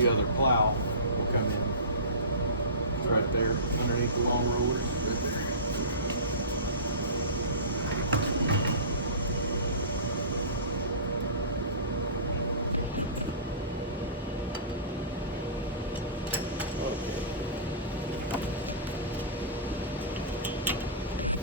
the other plow will come in. It's right there underneath the long rollers. Right there.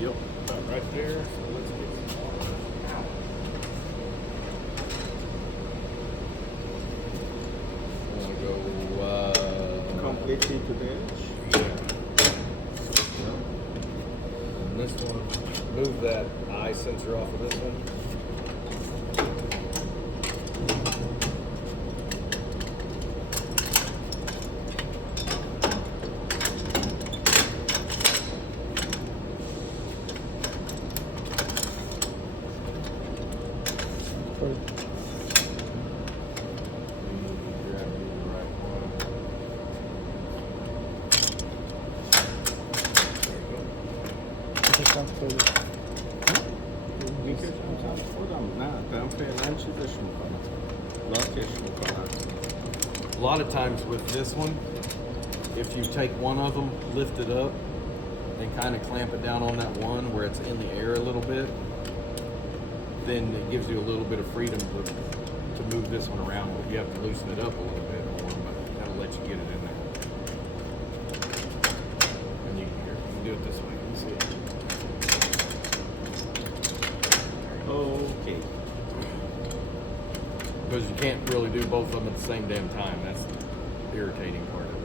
Yep, about right there. So let's get some more out. I'm gonna go Completely to the edge. yeah. And this one, move that eye sensor off of this one. A lot of times with this one, if you take one of them, lift it up, and kind of clamp it down on that one where it's in the air a little bit, then it gives you a little bit of freedom to move this one around. But you have to loosen it up a little bit more, but that'll let you get it in there. And you can do it this way. You can see it. Okay. Because you can't really do both of them at the same damn time. That's the irritating part of it.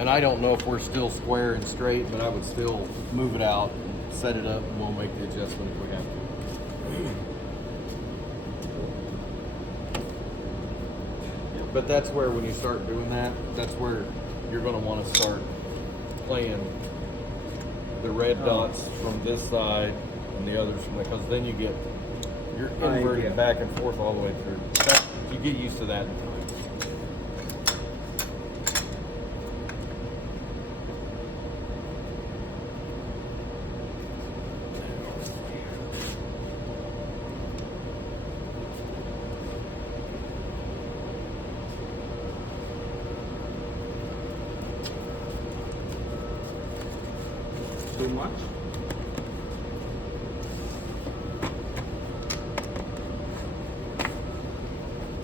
And I don't know if we're still square and straight, but I would still move it out and set it up, and we'll make the adjustment if we have to. But that's where, when you start doing that, that's where you're going to want to start playing the red dots from this side and the others from there, because then you're inverting back and forth all the way through. You get used to that in time. Too much?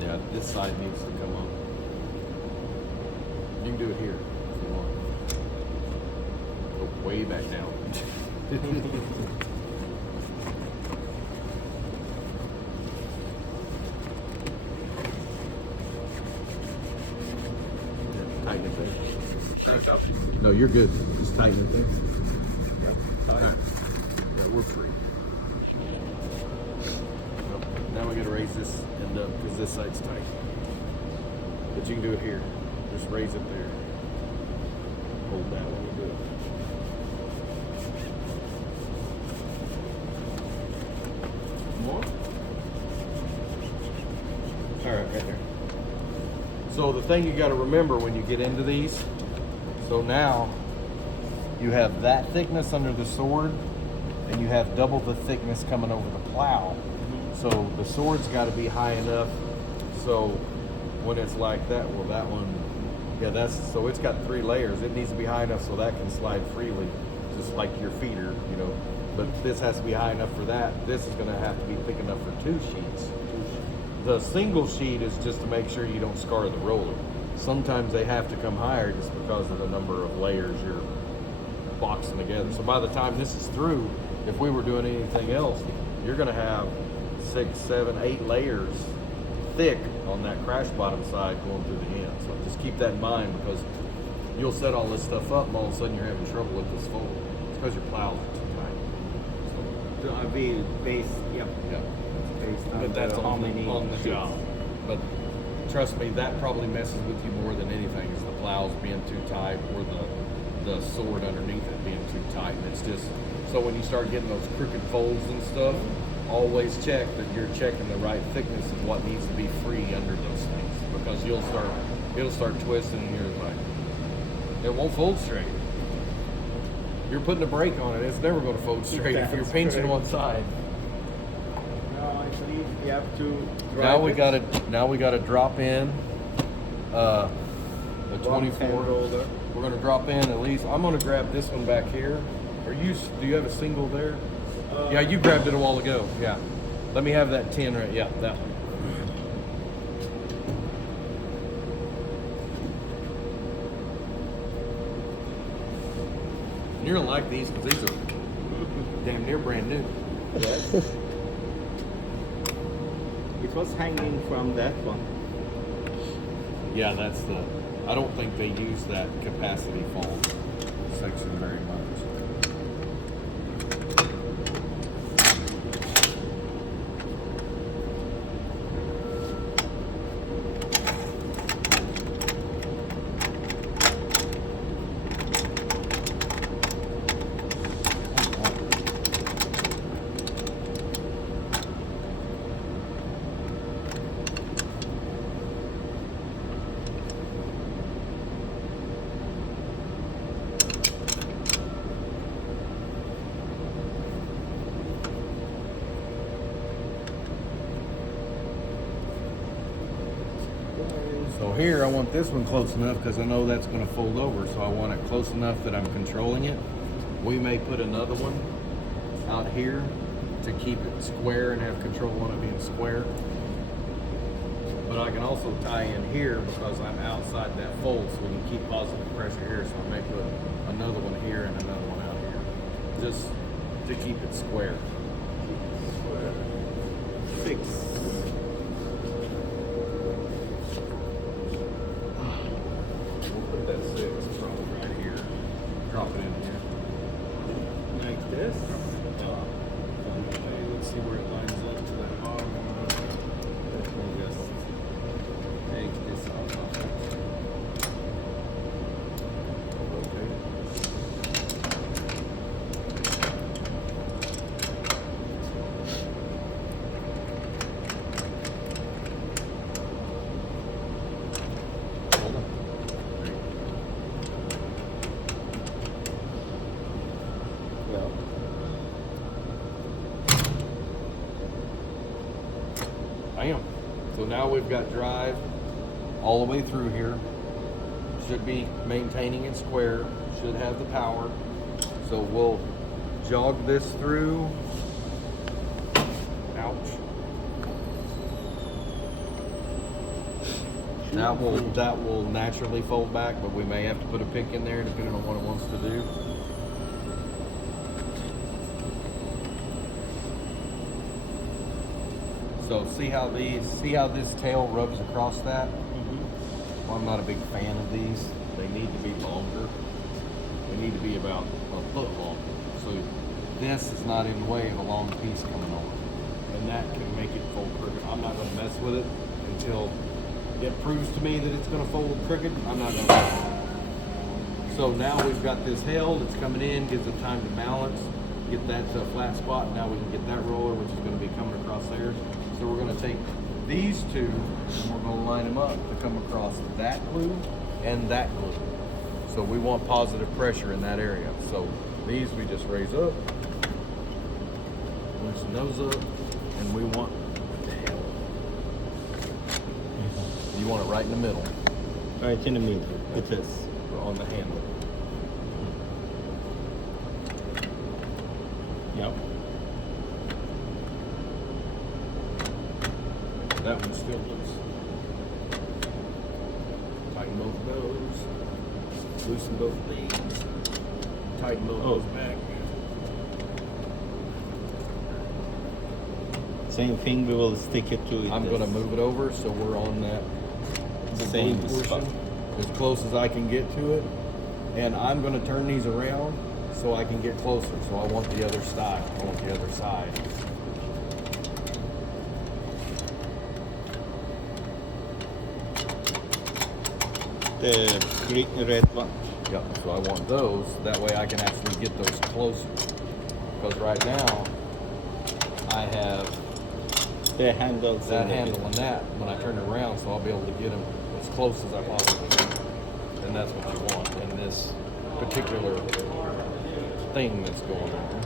Yeah, this side needs to come up. You can do it here if you want. Go way back down. Tighten it there. No, you're good. Just tighten it there. Right. Yeah, we're free. Now we gotta raise this end up because this side's tight. But you can do it here. Just raise it there. Hold that when you do it. More? Alright, right there. So the thing you gotta remember when you get into these, so now you have that thickness under the sword, and you have double the thickness coming over the plow. So the sword's got to be high enough so when it's like that, well, that one, yeah, so it's got 3 layers. It needs to be high enough so that can slide freely, just like your feeder, you know. But this has to be high enough for that. This is going to have to be thick enough for 2 sheets. The single sheet is just to make sure you don't scar the roller. Sometimes they have to come higher just because of the number of layers you're boxing together. So by the time this is through, if we were doing anything else, you're going to have 6, 7, 8 layers thick on that crash bottom side going through the end. So just keep that in mind, because you'll set all this stuff up and all of a sudden you're having trouble with this fold. It's because your plows are too tight. So I'll be based, Yeah. based on But that's how many on the sheets. job. But trust me, that probably messes with you more than anything, is the plows being too tight or the sword underneath it being too tight. And it's just, so when you start getting those crooked folds and stuff, always check that you're checking the right thickness of what needs to be free under those things, because it'll start twisting and you're like, it won't fold straight. you're putting a brake on it. It's never going to fold straight if you're That's pinching correct. one side. Now I believe you have to Now drive we it. got to drop in the One 24. hand roller. We're going to drop in at least. I'm going to grab this one back here. Do you have a single there? Yeah, you grabbed it a while ago. Yeah. Let me have that 10 right. Yeah, that one. And you're going to like these because these are damn near brand new. Yes. It was hanging from that one. Yeah, that's the. I don't think they use that capacity fault section very much. So here, I want this one close enough because I know that's going to fold over. So I want it close enough that I'm controlling it. We may put another one out here to keep it square and have control on it being square. But I can also tie in here because I'm outside that fold, so we can keep positive pressure here. So I may put another one here and another one out here, just to keep it square. 6. We'll put that 6 probably right here. Drop it in here. Like this. Okay, let's see where it lines up to that bottom. We'll just take this off. Hold on. Well, Bam. So now we've got drive all the way through here. Should be maintaining it square. Should have the power. So we'll jog this through. Ouch. That will naturally fold back, but we may have to put a pick in there depending on what it wants to do. So see how this tail rubs across that? Well, I'm not a big fan of these. They need to be longer. They need to be about a foot long. So this is not in the way of a long piece coming over. And that can make it fold crooked. I'm not gonna mess with it until it proves to me that it's gonna fold crooked. I'm not gonna mess with it. So now we've got this held, it's coming in, gives it time to balance, get that to a flat spot. Now we can get that roller, which is gonna be coming across there. So we're gonna take these two and we're gonna line them up to come across that glue and that glue. So we want positive pressure in that area. So these we just raise up, loosen those up, and we want, what the hell? You want it right in the middle, right in the middle. It is. on the handle. Yep. That one's still loose. Tighten both of those. Loosen both of these. Tighten both of those back. Same thing, we will stick it to it. I'm gonna move it over so we're on that Same portion spot. as close as I can get to it. And I'm gonna turn these around so I can get closer. So I want the other side. I want the other side. The green, red one. Yep, so I want those. That way I can actually get those closer. Because right now, I have The handles. that in the handle middle. and that when I turn it around, so I'll be able to get them as close as I possibly can. And that's what you want in this particular thing that's going on.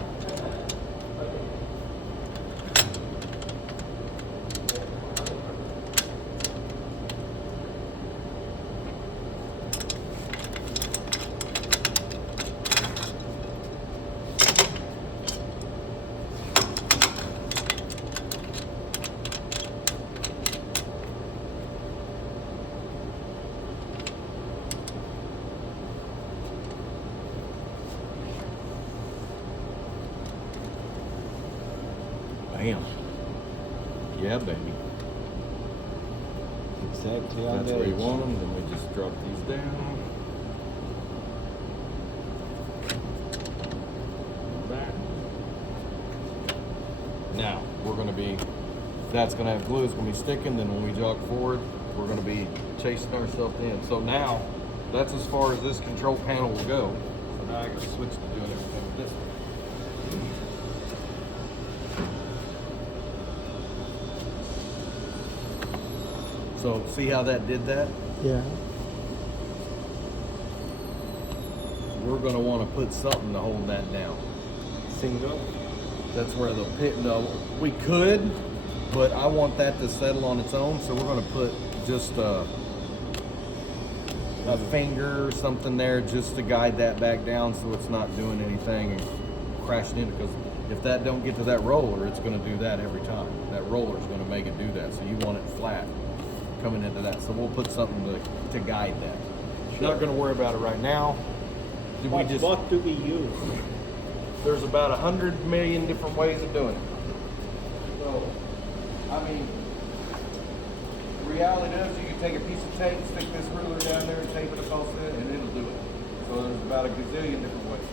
Bam. Yeah, baby. Exactly on That's the where you edge. want them. Then we just drop these down. Back. Now, we're going to be, that's going to have glue. It's going to be sticking. Then when we jog forward, we're going to be chasing ourselves in. So now, that's as far as this control panel will go. So now I got to switch to doing everything with this one. So see how that did that? Yeah. We're going to want to put something to hold that down. Single. That's where the pit, no, we could, but I want that to settle on its own. So we're going to put just a finger or something there just to guide that back down so it's not doing anything and crashing into, because if that don't get to that roller, it's going to do that every time. That roller is going to make it do that. So you want it flat coming into that. So we'll put something to guide that. Not going to worry about it right now. Did we just? What do we use? There's about 100 million different ways of doing it. So, I mean, the reality is you can take a piece of tape, stick this ruler down there and tape it across it, and it'll do it. So there's about a gazillion different ways.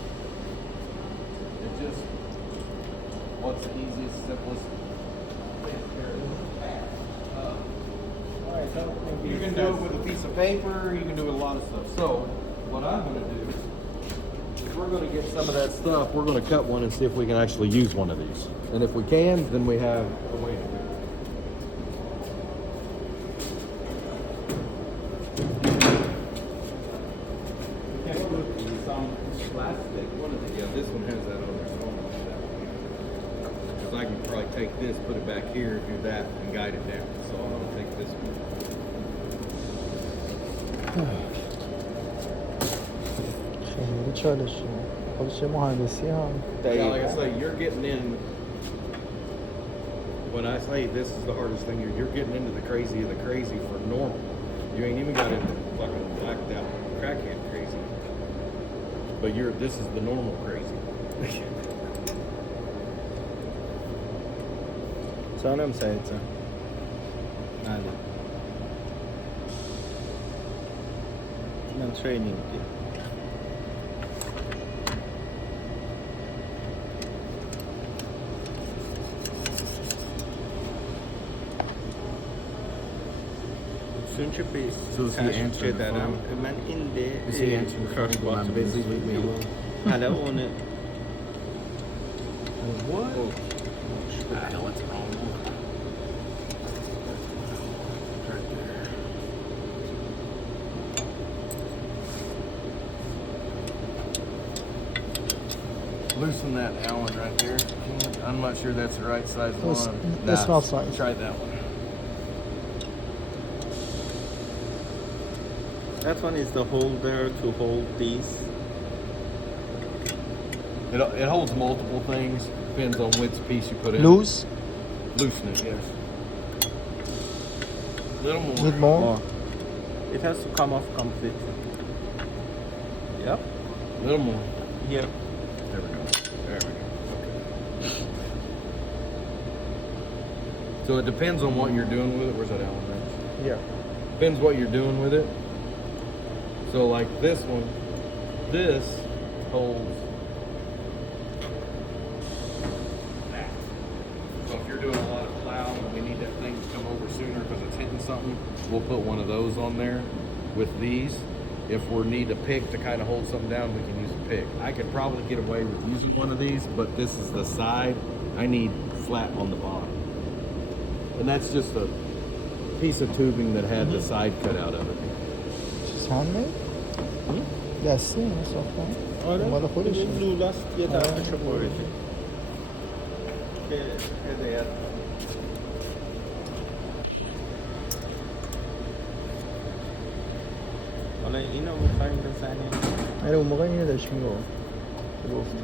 It just, what's the easiest, simplest? Alright, so maybe You can do it with a piece of paper, you can do it with a lot of stuff. So, what I'm gonna do is we're gonna get some of that stuff, we're gonna cut one and see if we can actually use one of these. And if we can, then we have a way to do it. you can put some plastic. Yeah, this one has that on there, so I'm gonna do that one. Because I can probably take this, put it back here, do that, and guide it down. So I'm gonna take this one. خیلی چالشه. خب چه مهندسی هم Yeah, like I say, you're getting in. When I say this is the hardest thing, you're getting into the crazy of the crazy for normal. You ain't even got into fucking blacked out crackhead crazy. But this is the normal crazy. جانم سعید جان. بله. من ترینینگ دید. چون که بیس So is he answering the دارم phone? من این ده Is he answering the phone? Well, I'm busy, leave me alone. حالا اونه What? The hell, it's wrong one. Right there. Loosen that Allen right there. I'm not sure that's the right size This- one. this smells fine. Try that one. That one is the holder to hold these. It holds multiple things. Depends on which piece you put in. Loose? Loosen it, yes. Little more. Need more? It has to come off completely. Yep. Little more. Here. There we go. There we go. Okay. So it depends on what you're doing with it. Where's that Allen wrench? Here. Depends what you're doing with it. So like this one, this holds that. So if you're doing a lot of plowing and we need that thing to come over sooner because it's hitting something, we'll put one of those on there with these. If we need a pick to kind of hold something down, we can use a pick. I could probably get away with using one of these, but this is the side. I need flat on the bottom. And that's just a piece of tubing that had the side cut out of it. She's handmade? دسته اینو ساختن؟ آره مال خودشه. این لولاست یه آره. طرفشو بریده که هدایت حالا اینو میخواییم بزنیم آره اون موقع اینو داشت میگفت گفتی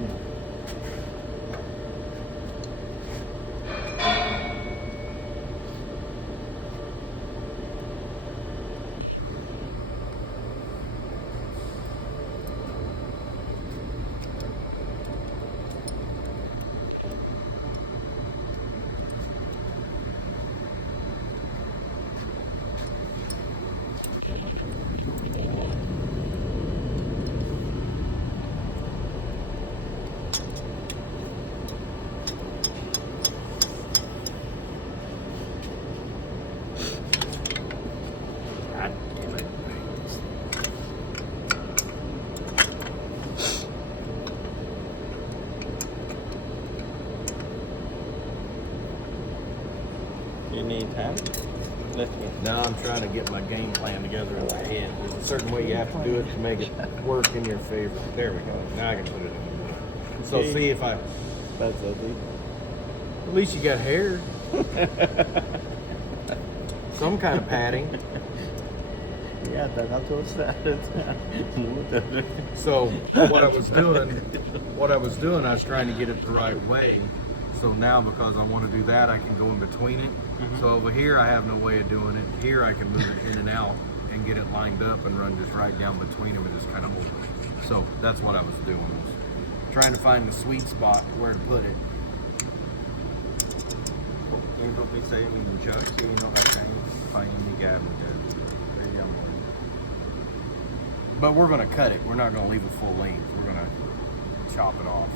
You need help? Let me. Now I'm trying to get my game plan together in my head. There's a certain way you have to do it to make it work in your favor. There we go. Now I can put it in. So Okay. see if I. That's it. At least you got hair. Some kind of padding. Yeah, حداقل تو سرت مو داره So what I was doing, I was trying to get it the right way. So now because I want to do that, I can go in between it. So over here, I have no way of doing it. Here, I can move it in and out and get it lined up and run just right down between them and just kind of hold it. So that's what I was doing, was trying to find the sweet spot where to put it. این رو میذاریم اینجا که اینو قشنگ پایین نگه می‌داره. خیلی هم مهم. But we're going to cut it. We're not going to leave it full length. We're going to chop it off.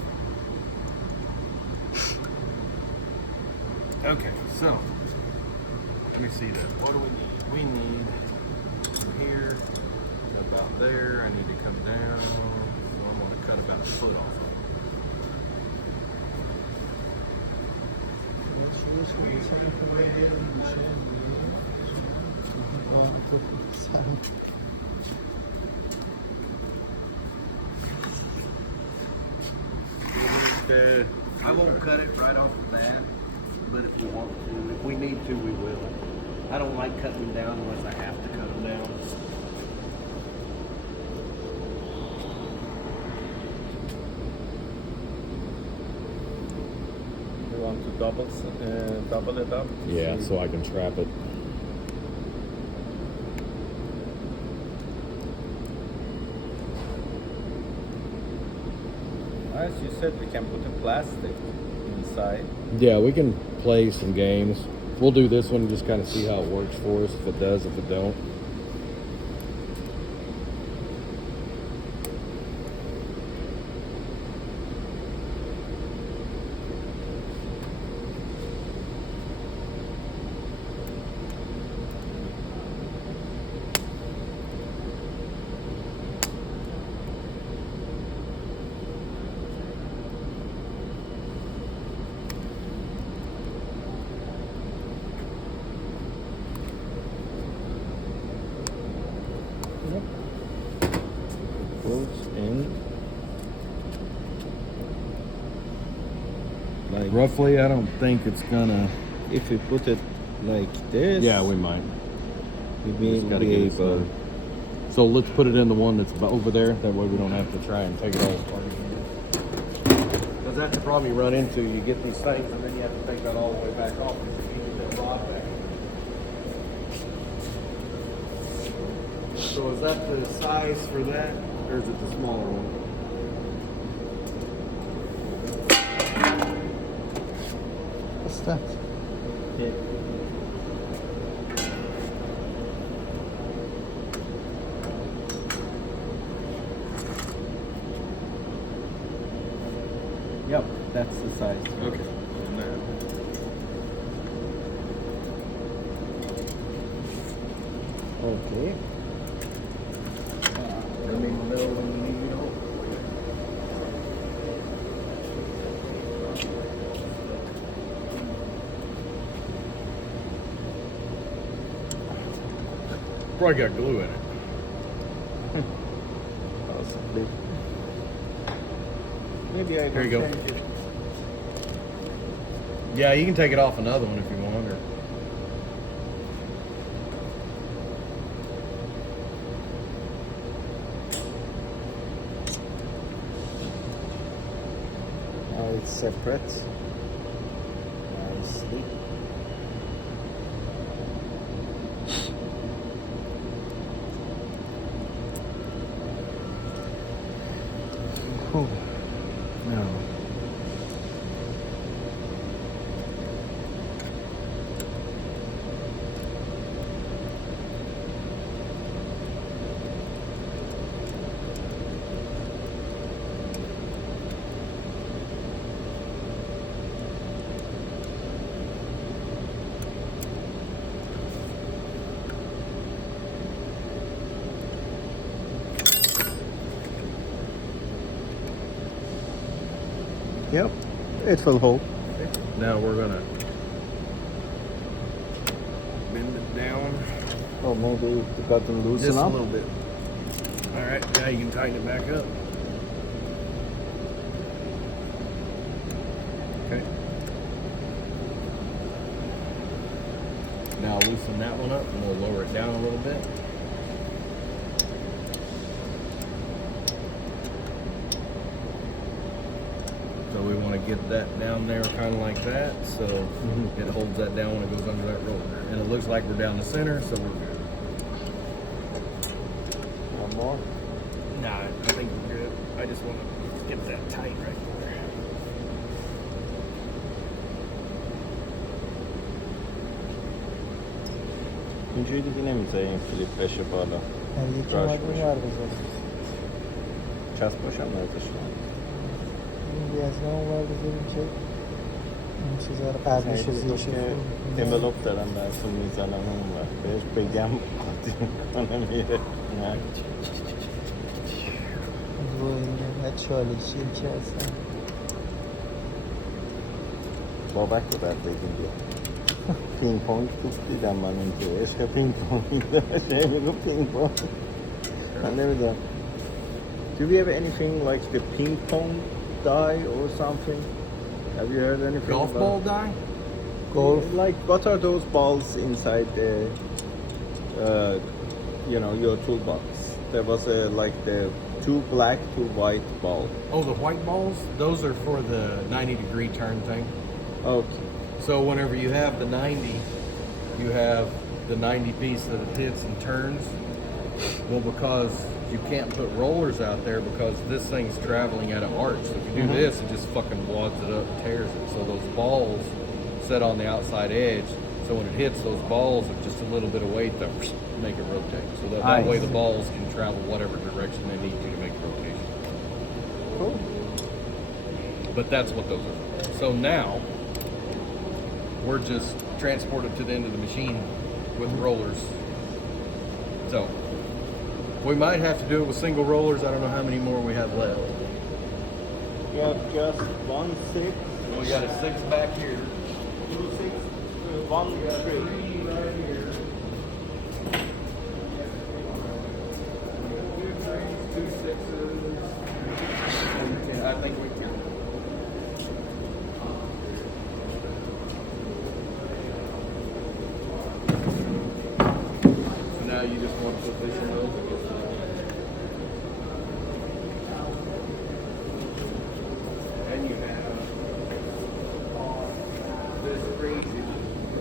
Okay, so let me see that. What do we need? We need from here to about there. I need to come down. So I'm going to cut about a foot off of it. I won't cut it right off the bat, but if we want to, if we need to, we will. I don't like cutting them down unless I have to cut them down. You want to double it up? Yeah, so I can trap it. As you said, we can put a plastic inside. Yeah, we can play some games. We'll do this one, just kind of see how it works for us. If it does, if it don't. Goes in. Like Roughly, I don't think it's gonna. if we put it like this, Yeah, we might. we may Just gotta be get it able. started. So let's put it in the one that's over there. That way we don't have to try and take it all apart again. Because that's the problem you run into. You get these things and then you have to take that all the way back off because you need that rod back. So is that the size for that, or is it the smaller one? What's that? Yeah. Yep, that's the size. Okay. Okay. Let me know when you need me to Probably got glue in it. Awesome. big. Maybe I Here you can go. change it. Yeah, you can take it off another one if you want. Or Now it's separate. Nicely. Cool. Now. Yep, it will hold. now we're gonna bend it down Oh, maybe you got to loosen just a up. little bit. All right, now you can tighten it back up. Okay. Now loosen that one up, and we'll lower it down a little bit. So we want to get that down there kind of like that, so it holds that down when it goes under that roller. And it looks like we're down the center, so we're good. One more. Nah, I think we're good. I just want to get that tight right there. اینجوری دیگه نمیذاریم کلیپ بشه بالا. یکی راش اومد باشه. اون ور بذاره. چسب باشم ازش. این از اون ور بذاریم که این چیزا رو قبلش رو زیرش انولوپ دارم براتون میزنم اون وقت بهش بگم قاطی میکنه میره. نه. وای اینقدر چالشیه که اصلا بابک رو باید بگیم بیا. پینگ پونگ توپ دیدم من اونجا عشق پینگ پونگ داشت میگو پینگ پونگ من نمیدونم. Do we have anything like the ping pong die or something? Have you heard anything Golf about ball die? Golf? Like what are those balls inside the you know your toolbox? There was a like the two black, two white ball. Oh, the white balls? Those are for the 90-degree turn thing. Okay. So whenever you have the 90, you have the 90 piece that it hits and turns. Well, because you can't put rollers out there because this thing's traveling at an arc. So if you do this, it just fucking wads it up and tears it. So those balls set on the outside edge. So when it hits, those balls have just a little bit of weight that make it rotate. So that way the balls can travel whatever direction they need to make a rotation. Cool. But that's what those are for. So now, we're just transported to the end of the machine with rollers. So, we might have to do it with single rollers. I don't know how many more we have left. You have just 1 6, We got a 6 back here. 2 6, 1 3. Right here. 2 6s. I think we can. So now you just want to put this in those.